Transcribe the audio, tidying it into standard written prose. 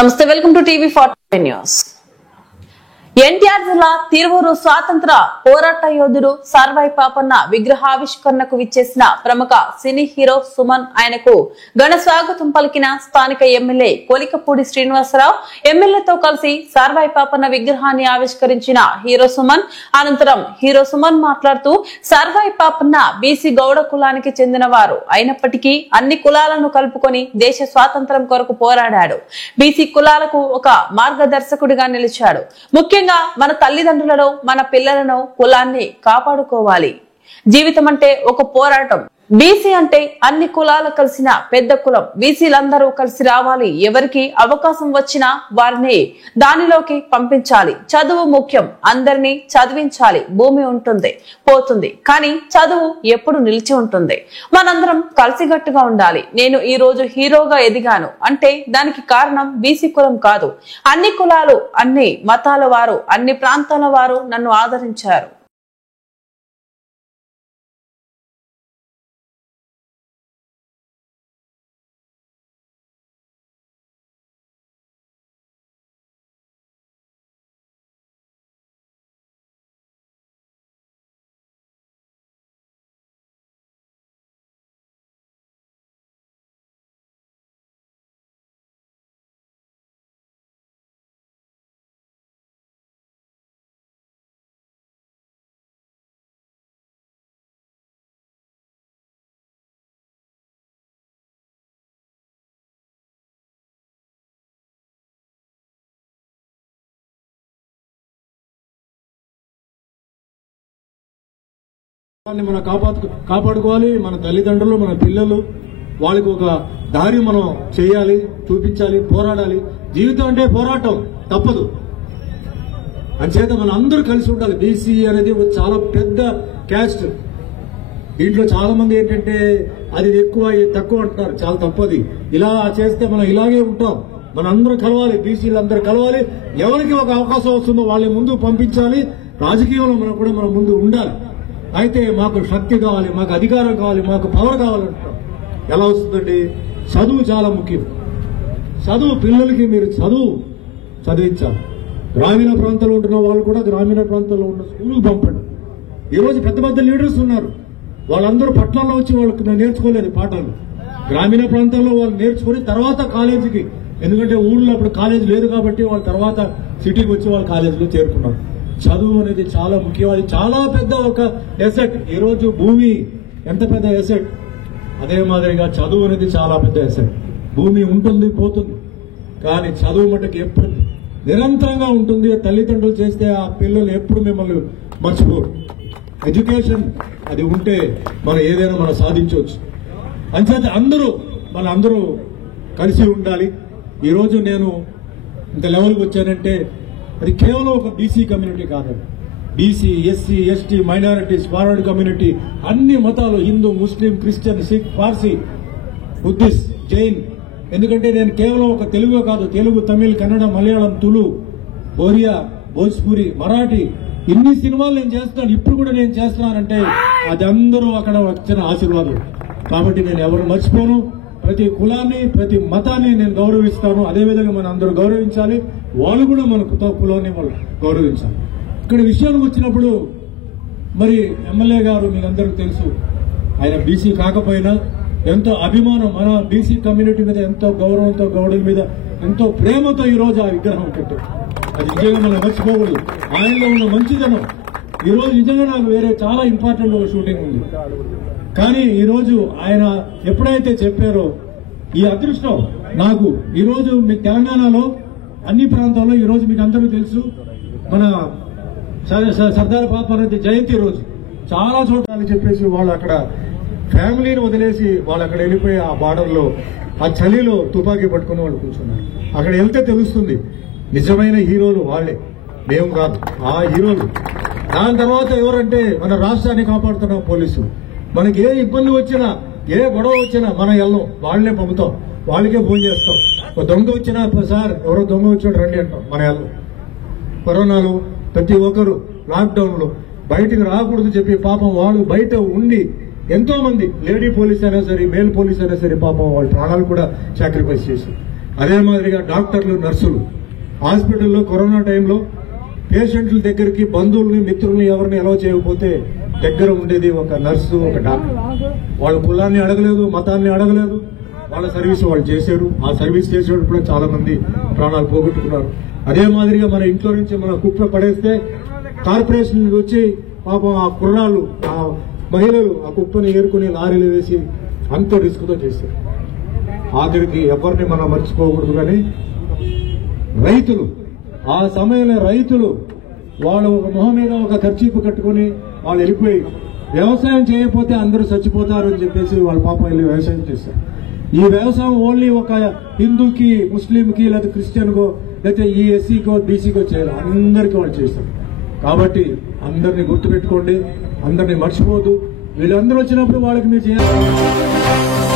నమస్తే, welcome to TV 40 news. NTR జిల్లా తిరువూరు స్వాతంత్ర పోరాట యోధుడు సర్వాయి పాపన్న విగ్రహావిష్కరణకు విచ్చేసిన ప్రముఖ సినీ హీరో సుమన్ ఆయనకు ఘన స్వాగతం పలికిన స్థానిక ఎమ్మెల్యే కొలికపూడి శ్రీనివాసరావు ఎమ్మెల్యేతో కలిసి సర్వాయి పాపన్న విగ్రహాన్ని ఆవిష్కరించిన హీరో సుమన్. అనంతరం హీరో సుమన్ మాట్లాడుతూ సర్వాయి పాపన్న బీసీ గౌడ కులానికి చెందిన వారు అయినప్పటికీ అన్ని కులాలను కలుపుకొని దేశ స్వాతంత్ర్యం కొరకు పోరాడాడు. బీసీ కులాలకు ఒక మార్గదర్శకుడిగా నిలిచాడు. ముఖ్యంగా మన తల్లిదండ్రులను, మన పిల్లలను, కులాన్ని కాపాడుకోవాలి. జీవితం అంటే ఒక పోరాటం. బీసీ అంటే అన్ని కులాలు కలిసిన పెద్ద కులం. బీసీలందరూ కలిసి రావాలి. ఎవరికి అవకాశం వచ్చినా వారిని దానిలోకి పంపించాలి. చదువు ముఖ్యం. అందరినీ చదివించాలి. భూమి ఉంటుంది, పోతుంది, కానీ చదువు ఎప్పుడు నిలిచి ఉంటుంది. మనందరం కలిసిగట్టుగా ఉండాలి. నేను ఈ రోజు హీరోగా ఎదిగాను అంటే దానికి కారణం బీసీ కులం కాదు. అన్ని కులాలు, అన్ని మతాల వారు, అన్ని ప్రాంతాల వారు నన్ను ఆదరించారు. మనం కాపాడుకోవాలి. మన తల్లిదండ్రులు, మన పిల్లలు, వాళ్ళకి ఒక దారి మనం చేయాలి, చూపించాలి, పోరాడాలి. జీవితం అంటే పోరాటం తప్పదు. అంచేత మనం అందరూ కలిసి ఉండాలి. బీసీ అనేది చాలా పెద్ద క్యాస్ట్. దీంట్లో చాలా మంది ఏంటంటే అది ఎక్కువ, తక్కువ అంటున్నారు. చాలా తప్పది. ఇలా చేస్తే మనం ఇలాగే ఉంటాం. మన అందరూ కలవాలి. బీసీలు అందరూ కలవాలి. ఎవరికి ఒక అవకాశం వస్తుందో వాళ్ళని ముందు పంపించాలి. రాజకీయంలో మనం కూడా మనం ముందు ఉండాలి. అయితే మాకు శక్తి కావాలి, మాకు అధికారం కావాలి, మాకు పవర్ కావాలంటాం. ఎలా వస్తుందండి? చదువు చాలా ముఖ్యం. చదువు, పిల్లలకి మీరు చదివించాలి. గ్రామీణ ప్రాంతాల్లో ఉంటున్న వాళ్ళు కూడా గ్రామీణ ప్రాంతాల్లో ఉన్న స్కూల్కి పంపండి. ఈరోజు పెద్ద పెద్ద లీడర్స్ ఉన్నారు. వాళ్ళందరూ పట్టణంలో వచ్చి వాళ్ళకి నేర్చుకోలేదు పాఠాలు. గ్రామీణ ప్రాంతాల్లో వాళ్ళు నేర్చుకుని తర్వాత కాలేజీకి, ఎందుకంటే ఊళ్ళో అప్పుడు కాలేజీ లేదు కాబట్టి వాళ్ళు తర్వాత సిటీకి వచ్చి వాళ్ళు కాలేజీలో చేరుకున్నారు. చదువు అనేది చాలా ముఖ్యం. అది చాలా పెద్ద ఒక ఎసెట్. ఈరోజు భూమి ఎంత పెద్ద ఎసెట్, అదే మాదిరిగా చదువు అనేది చాలా పెద్ద ఎసెట్. భూమి ఉంటుంది, పోతుంది, కానీ చదువు మటుకు ఎప్పుడు నిరంతరంగా ఉంటుంది. తల్లిదండ్రులు చేస్తే ఆ పిల్లలు ఎప్పుడు మిమ్మల్ని మర్చిపోరు. ఎడ్యుకేషన్ అది ఉంటే మనం ఏదైనా మనం సాధించవచ్చు. అంచేత అందరూ కలిసి ఉండాలి. ఈరోజు నేను ఇంత లెవెల్కి వచ్చానంటే అది కేవలం ఒక బీసీ కమ్యూనిటీ కాదండి. BC, SC, ST, minorities, forward community, అన్ని మతాలు, Hindu, Muslim, Christian, Sikh, Parsi, Buddhist, Jain. ఎందుకంటే నేను కేవలం ఒక తెలుగు కాదు, తెలుగు, తమిళ్, కన్నడ, మలయాళం, తులు, ఒరియా, భోజ్పూరి, మరాఠీ, ఇన్ని సినిమాలు నేను చేస్తున్నాను. ఇప్పుడు కూడా నేను చేస్తున్నానంటే అది అందరూ అక్కడ వచ్చిన ఆశీర్వాదం. కాబట్టి నేను ఎవరు మర్చిపోను. ప్రతి కులాన్ని, ప్రతి మతాన్ని నేను గౌరవిస్తాను. అదేవిధంగా మనం అందరూ గౌరవించాలి. వాళ్ళు కూడా మన కులాన్ని వాళ్ళు గౌరవించాలి. ఇక్కడ విషయానికి వచ్చినప్పుడు మరి ఎమ్మెల్యే గారు మీకు అందరికీ తెలుసు, ఆయన బీసీ కాకపోయినా ఎంతో అభిమానం, మన బీసీ కమ్యూనిటీ మీద ఎంతో గౌరవంతో, గౌడుల మీద ఎంతో ప్రేమతో ఈరోజు ఆ విగ్రహం కట్టారు. అది నిజంగా మనం మర్చిపోకూడదు. ఆయనలో ఉన్న మంచిదనం. ఈరోజు నిజంగా నాకు వేరే చాలా ఇంపార్టెంట్ ఒక షూటింగ్ ఉంది. కానీ ఈరోజు ఆయన ఎప్పుడైతే చెప్పారో ఈ అదృష్టం నాకు, ఈరోజు మీ తెలంగాణలో అన్ని ప్రాంతాల్లో ఈరోజు మీకు అందరికీ తెలుసు, మన సర్దార్ పాపన్న జయంతి రోజు చాలా చోట్ల చెప్పేసి వాళ్ళు అక్కడ ఫ్యామిలీని వదిలేసి వాళ్ళు అక్కడ వెళ్ళిపోయి ఆ బార్డర్లో ఆ చలిలో తుపాకీ పట్టుకుని వాళ్ళు కూర్చున్నారు. అక్కడ వెళ్తే తెలుస్తుంది నిజమైన హీరోలు వాళ్ళే, మేము కాదు, ఆ హీరోలు. దాని తర్వాత ఎవరంటే మన రాష్ట్రాన్ని కాపాడుతున్న పోలీసులు. మనకి ఏ ఇబ్బంది వచ్చినా, ఏ గొడవ వచ్చినా మనం వెళ్ళం, వాళ్ళనే పంపుతాం, వాళ్ళకే ఫోన్ చేస్తాం. ఒక దొంగ వచ్చినా, సార్ ఎవరో దొంగ వచ్చాడు రండి అంటాం, మన వెళ్ళం. కరోనాలో ప్రతి ఒక్కరు లాక్డౌన్లో బయటికి రాకూడదు చెప్పి పాపం వాళ్ళు బయట ఉండి ఎంతో మంది లేడీ పోలీస్ అయినా సరే, మేల్ పోలీస్ అయినా సరే, పాపం వాళ్ళ ప్రాణాలు కూడా సాక్రిఫైస్ చేశారు. అదే మాదిరిగా డాక్టర్లు, నర్సులు హాస్పిటల్లో కరోనా టైంలో పేషెంట్ల దగ్గరికి బంధువుల్ని, మిత్రుల్ని ఎవరిని ఎలా చేయకపోతే దగ్గర ఉండేది ఒక నర్సు, ఒక డాక్టర్. వాళ్ళ కులాన్ని అడగలేదు, మతాన్ని అడగలేదు, వాళ్ళ సర్వీస్ వాళ్ళు చేశారు. ఆ సర్వీస్ చేసేవాళ్ళు కూడా చాలా మంది ప్రాణాలు పోగొట్టుకున్నారు. అదే మాదిరిగా మన ఇంట్లో నుంచి మన కుప్ప పడేస్తే కార్పొరేషన్ వచ్చి పాపం ఆ కుర్రాళ్ళు, ఆ మహిళలు ఆ కుప్పని ఏరుకుని లారీలు వేసి అంత రిస్క్తో చేశారు. ఆఖరికి ఎవరిని మనం మర్చిపోకూడదు. కానీ రైతులు, ఆ సమయంలో రైతులు వాళ్ళు ఒక మొహం మీద ఒక ఖర్చీపు కట్టుకుని వాళ్ళు వెళ్ళిపోయి వ్యవసాయం చేయకపోతే అందరూ చచ్చిపోతారు అని చెప్పేసి వాళ్ళ పాపం వెళ్ళి వ్యవసాయం చేశారు. ఈ వ్యవసాయం ఓన్లీ ఒక హిందూకి, ముస్లింకి, లేదా క్రిస్టియన్కో, లేకపోతే ఈ ఎస్సీకో, బీసీకో చేయాలి, అందరికీ వాళ్ళు చేశారు. కాబట్టి అందరినీ గుర్తుపెట్టుకోండి, అందరినీ మర్చిపోవద్దు. వీళ్ళందరూ వచ్చినప్పుడు వాళ్ళకి మీరు చేయాలి.